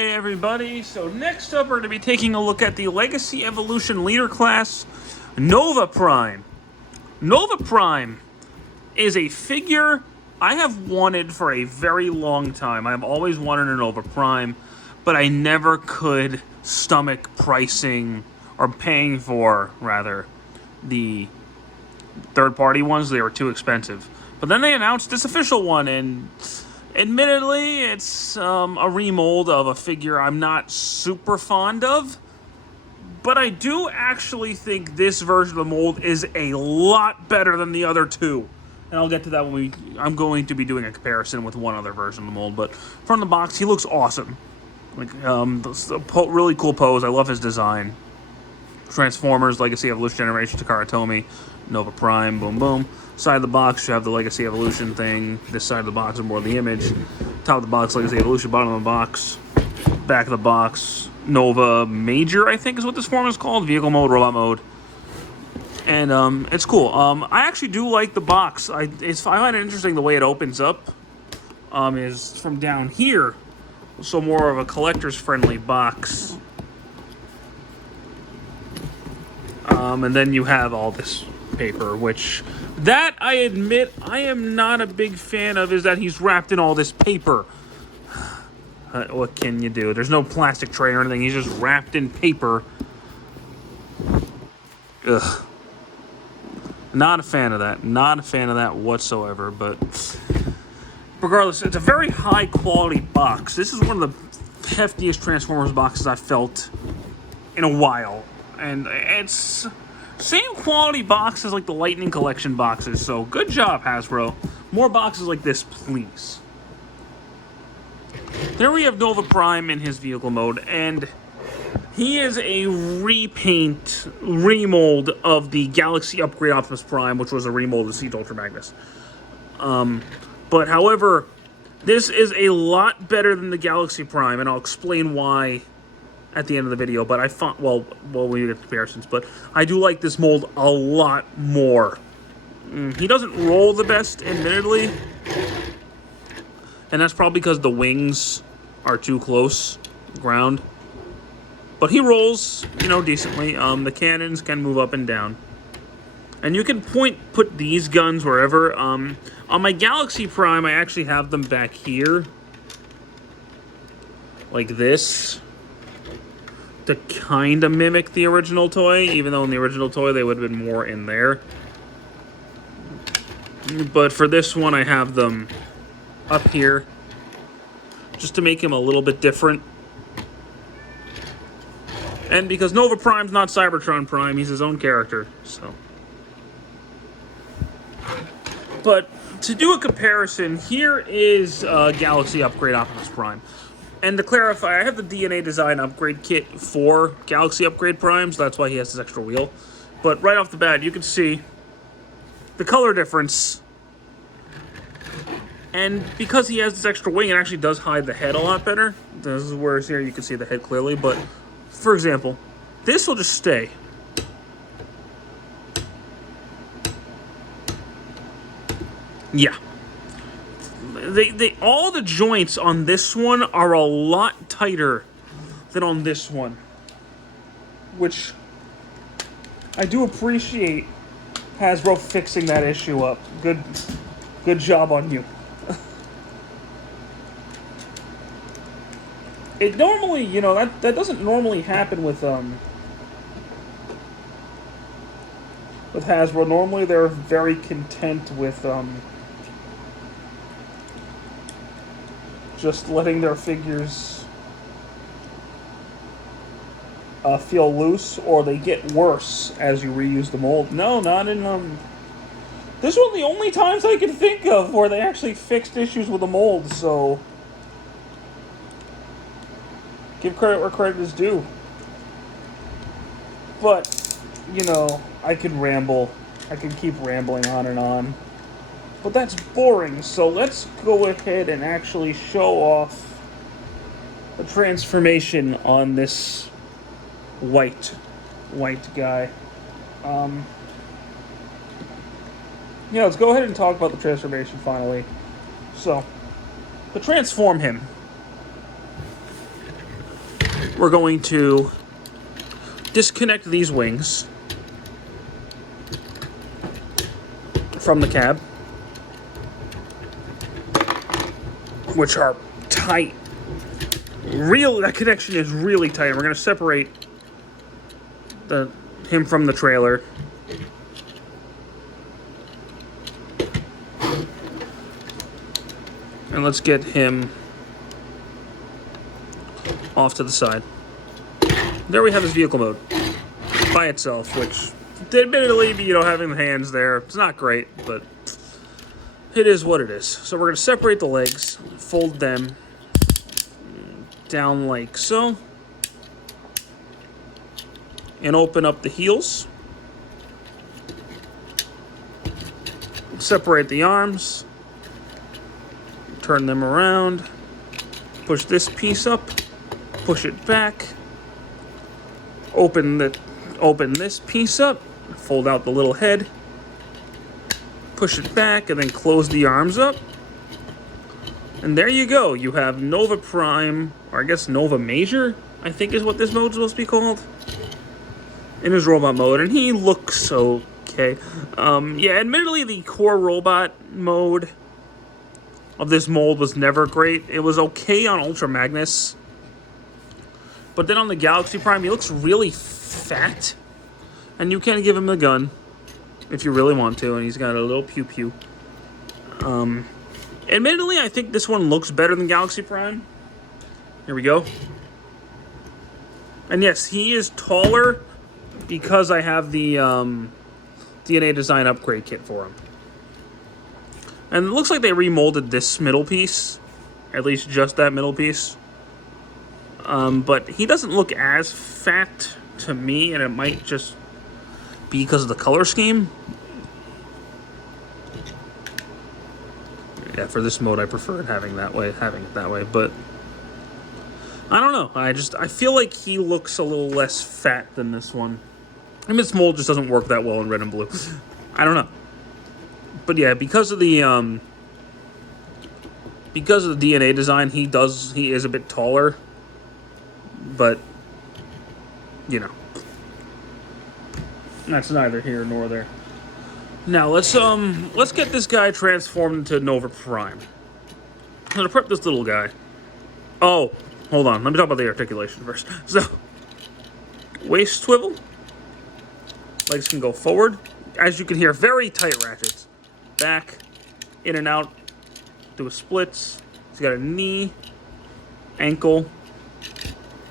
Hey everybody, so next up we're going to be taking a look at the Legacy Evolution Leader class, Nova Prime. Nova Prime is a figure I have wanted for a very long time. I've always wanted a Nova Prime, but I never could stomach pricing, or paying for, rather, the third-party ones. They were too expensive. But then they announced this official one, and admittedly, it's a remold of a figure I'm not super fond of, but I do actually think this version of the mold is a lot better than the other two. And I'll get to that when I'm going to be doing a comparison with one other version of the mold. But from the box, he looks awesome. Like, really cool pose. I love his design. Transformers, Legacy Evolution Generation, Takara Tomy, Nova Prime, boom, boom. Side of the box, you have the Legacy Evolution thing. This side of the box is more the image. Top of the box, Legacy Evolution. Bottom of the box, back of the box, Nova Major, I think is what this form is called. Vehicle mode, robot mode. And it's cool. I actually do like the box. I find it interesting the way it opens up. Is from down here. So more of a collector's friendly box. And then you have all this paper, which, that I admit I am not a big fan of, is that he's wrapped in all this paper. What can you do? There's no plastic tray or anything. He's just wrapped in paper. Ugh. Not a fan of that. Not a fan of that whatsoever, but regardless, it's a very high quality box. This is one of the heftiest Transformers boxes I've felt in a while. And it's same quality box as like the Lightning Collection boxes, so good job, Hasbro. More boxes like this, please. There we have Nova Prime in his vehicle mode, and he is a repaint, remold of the Galaxy Upgrade Optimus Prime, which was a remold of Siege Ultra Magnus. But however, this is a lot better than the Galaxy Prime, and I'll explain why at the end of the video, but I found, well, we get comparisons, but I do like this mold a lot more. He doesn't roll the best, admittedly, and that's probably because the wings are too close to the ground, but he rolls, decently. The cannons can move up and down, and you can put these guns wherever. On my Galaxy Prime, I actually have them back here, like this, to kind of mimic the original toy, even though in the original toy they would have been more in there. But for this one, I have them up here, just to make him a little bit different. And because Nova Prime's not Cybertron Prime, he's his own character, so. But to do a comparison, here is Galaxy Upgrade Optimus Prime. And to clarify, I have the DNA Design Upgrade Kit for Galaxy Upgrade Primes. That's why he has this extra wheel. But right off the bat, you can see the color difference. And because he has this extra wing, it actually does hide the head a lot better. This is where here you can see the head clearly. But, for example, this will just stay. Yeah. All the joints on this one are a lot tighter than on this one, which I do appreciate Hasbro fixing that issue up. Good job on you. It normally, that doesn't normally happen with Hasbro. Normally they're very content with just letting their figures feel loose, or they get worse as you reuse the mold. No, not in this is one of the only times I can think of where they actually fixed issues with the mold, so give credit where credit is due. But, I could ramble. I could keep rambling on and on. But that's boring, so let's go ahead and actually show off the transformation on this white guy. Let's go ahead and talk about the transformation finally. So, to transform him, we're going to disconnect these wings from the cab, which are tight. That connection is really tight. We're going to separate him from the trailer. And let's get him off to the side. There we have his vehicle mode by itself, which admittedly, having the hands there, it's not great, but it is what it is. So we're going to separate the legs, fold them down like so, and open up the heels. Separate the arms, turn them around, push this piece up, push it back, open this piece up, fold out the little head, push it back, and then close the arms up. And there you go. You have Nova Prime, or I guess Nova Major, I think is what this mode's supposed to be called, in his robot mode. And he looks okay. Yeah, admittedly, the core robot mode of this mold was never great. It was okay on Ultra Magnus. But then on the Galaxy Prime, he looks really fat. And you can give him the gun if you really want to. And he's got a little pew-pew. Admittedly, I think this one looks better than Galaxy Prime. Here we go. And yes, he is taller because I have the DNA Design upgrade kit for him. And it looks like they remolded this middle piece. At least just that middle piece. But he doesn't look as fat to me, and it might just be because of the color scheme. Yeah, for this mode, I prefer having it that way, but I don't know. I feel like he looks a little less fat than this one. I mean, this mold just doesn't work that well in red and blue. I don't know. But yeah, because of the DNA design, he is a bit taller. But that's neither here nor there. Now let's get this guy transformed into Nova Prime. I'm gonna prep this little guy. Oh, hold on. Let me talk about the articulation first. So, waist swivel. Legs can go forward. As you can hear, very tight ratchets. Back, in and out. Do a splits. He's got a knee, ankle,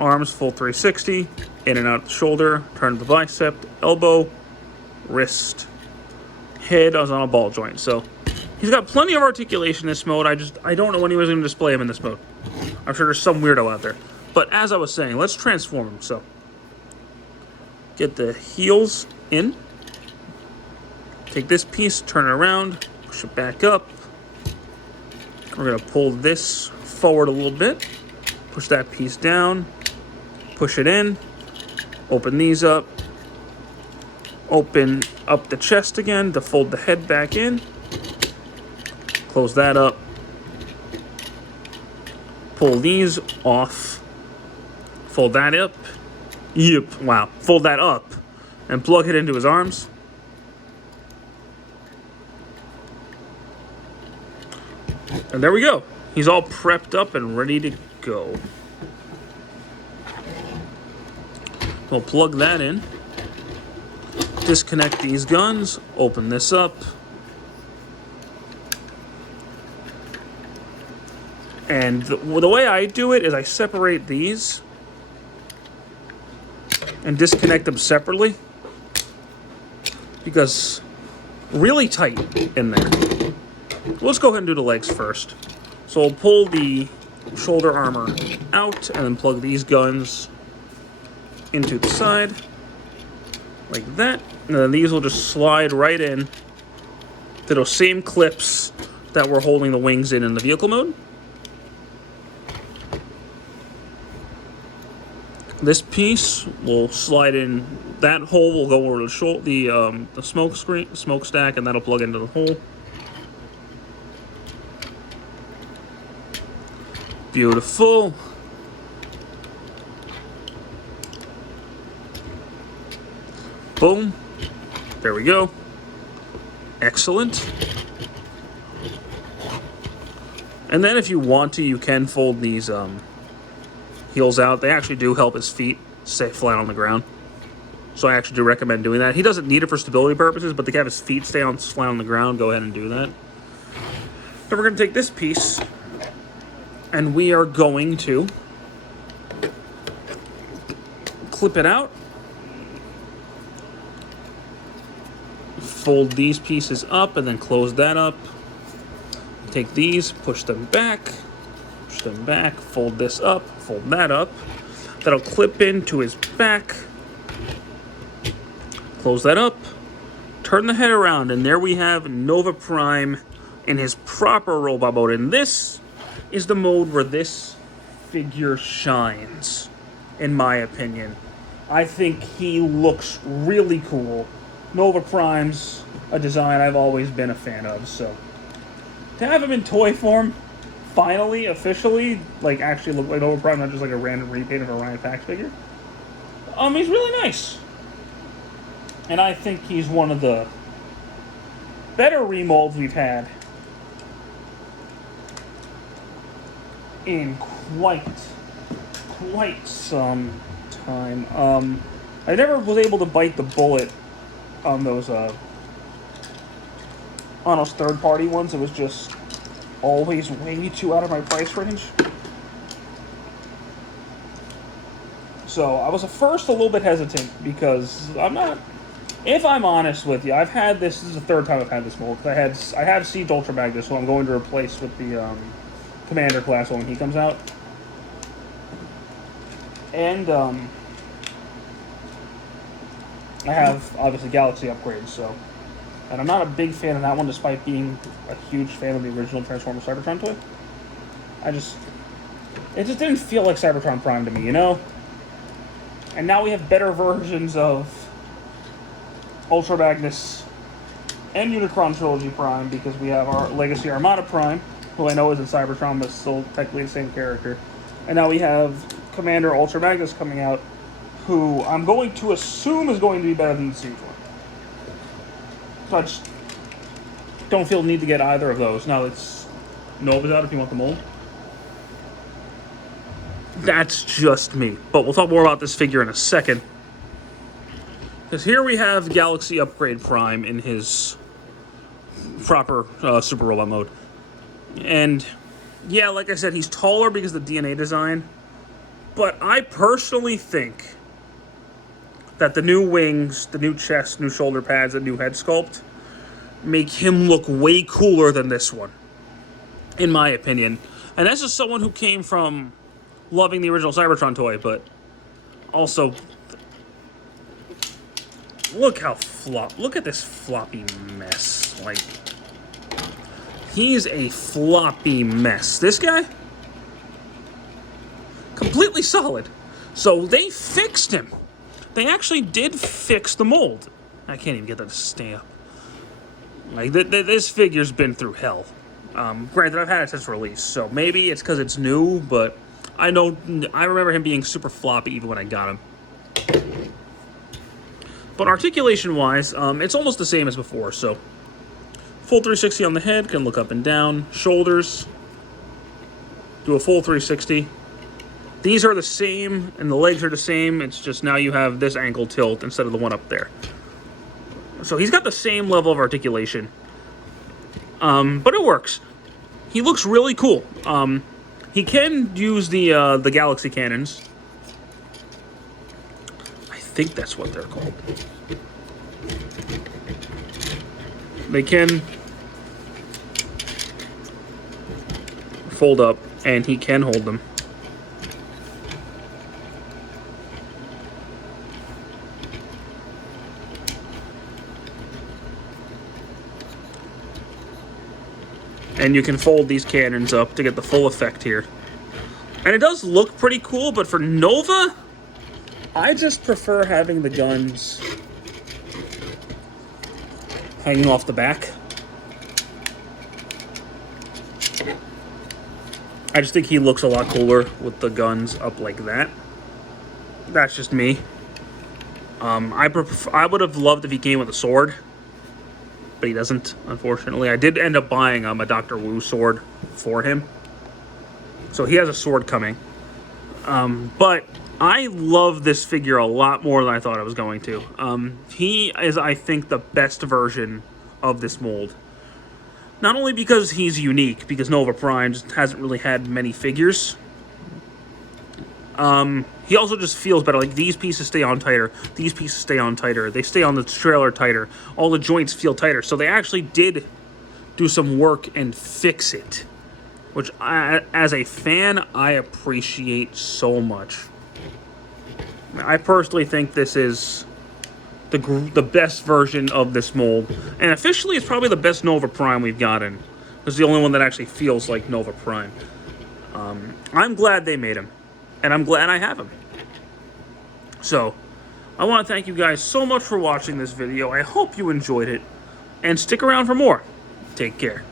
arms full 360. In and out the shoulder. Turn the bicep, elbow, wrist. Head is on a ball joint. So he's got plenty of articulation in this mode. I don't know when he was going to display him in this mode. I'm sure there's some weirdo out there. But as I was saying, let's transform him. So get the heels in. Take this piece, turn it around, push it back up. We're going to pull this forward a little bit. Push that piece down. Push it in. Open these up. Open up the chest again to fold the head back in. Close that up. Pull these off. Fold that up. Yep, wow. Fold that up. And plug it into his arms. And there we go. He's all prepped up and ready to go. We'll plug that in. Disconnect these guns, open this up, and the way I do it is I separate these and disconnect them separately because really tight in there. Let's go ahead and do the legs first. So we'll pull the shoulder armor out and then plug these guns into the side. Like that, and then these will just slide right in to those same clips that we're holding the wings in the vehicle mode. This piece will slide in. That hole will go over the smokestack, and that'll plug into the hole. Beautiful. Boom. There we go. Excellent. And then if you want to, you can fold these heels out. They actually do help his feet stay flat on the ground. So I actually do recommend doing that. He doesn't need it for stability purposes, but to have his feet stay flat on the ground, go ahead and do that. Then we're going to take this piece, and we are going to clip it out. Fold these pieces up, and then close that up. Take these, push them back, fold this up, fold that up. That'll clip into his back. Close that up, turn the head around, and there we have Nova Prime in his proper robot mode. And this is the mode where this figure shines, in my opinion. I think he looks really cool. Nova Prime's a design I've always been a fan of, so to have him in toy form, finally, officially, like actually look like Nova Prime, not just like a random repaint of a Ryan Pax figure, he's really nice. And I think he's one of the better remolds we've had in quite some time. I never was able to bite the bullet on those third-party ones. It was just always way too out of my price range. So I was at first a little bit hesitant because if I'm honest with you, this is the third time I've had this mold. I have Siege Ultra Magnus, so I'm going to replace with the Commander class when he comes out. And I have, obviously, Galaxy upgrades, so. And I'm not a big fan of that one, despite being a huge fan of the original Transformers Cybertron toy. It just didn't feel like Cybertron Prime to me, you know? And now we have better versions of Ultra Magnus and Unicron Trilogy Prime, because we have our Legacy Armada Prime, who I know isn't Cybertron, but still technically the same character. And now we have Commander Ultra Magnus coming out, who I'm going to assume is going to be better than the Siege one. So I just don't feel the need to get either of those. Now it's Nova's out if you want the mold. That's just me. But we'll talk more about this figure in a second. Because here we have Galaxy Upgrade Prime in his proper Super Robot mode. And yeah, like I said, he's taller because of the DNA design. But I personally think that the new wings, the new chest, new shoulder pads, and new head sculpt make him look way cooler than this one, in my opinion. And that's just someone who came from loving the original Cybertron toy, but also look at this floppy mess. Like, he's a floppy mess. This guy, completely solid. So they fixed him. They actually did fix the mold. I can't even get that to stay up. Like, this figure's been through hell. Granted, I've had it since release, so maybe it's because it's new, but I remember him being super floppy even when I got him. But articulation-wise, it's almost the same as before, so full 360 on the head, can look up and down. Shoulders, do a full 360. These are the same, and the legs are the same. It's just now you have this ankle tilt instead of the one up there. So he's got the same level of articulation. But it works. He looks really cool. He can use the Galaxy cannons. I think that's what they're called. They can fold up, and he can hold them. And you can fold these cannons up to get the full effect here. And it does look pretty cool, but for Nova, I just prefer having the guns hanging off the back. I just think he looks a lot cooler with the guns up like that. That's just me. I would have loved if he came with a sword, but he doesn't, unfortunately. I did end up buying a Dr. Wu sword for him, so he has a sword coming. But I love this figure a lot more than I thought I was going to. He is, I think, the best version of this mold. Not only because he's unique, because Nova Prime just hasn't really had many figures. He also just feels better. Like, these pieces stay on tighter. These pieces stay on tighter. They stay on the trailer tighter. All the joints feel tighter. So they actually did do some work and fix it. Which, as a fan, I appreciate so much. I personally think this is the best version of this mold. And officially, it's probably the best Nova Prime we've gotten. It's the only one that actually feels like Nova Prime. I'm glad they made him. And I'm glad I have him. So, I want to thank you guys so much for watching this video. I hope you enjoyed it. And stick around for more. Take care.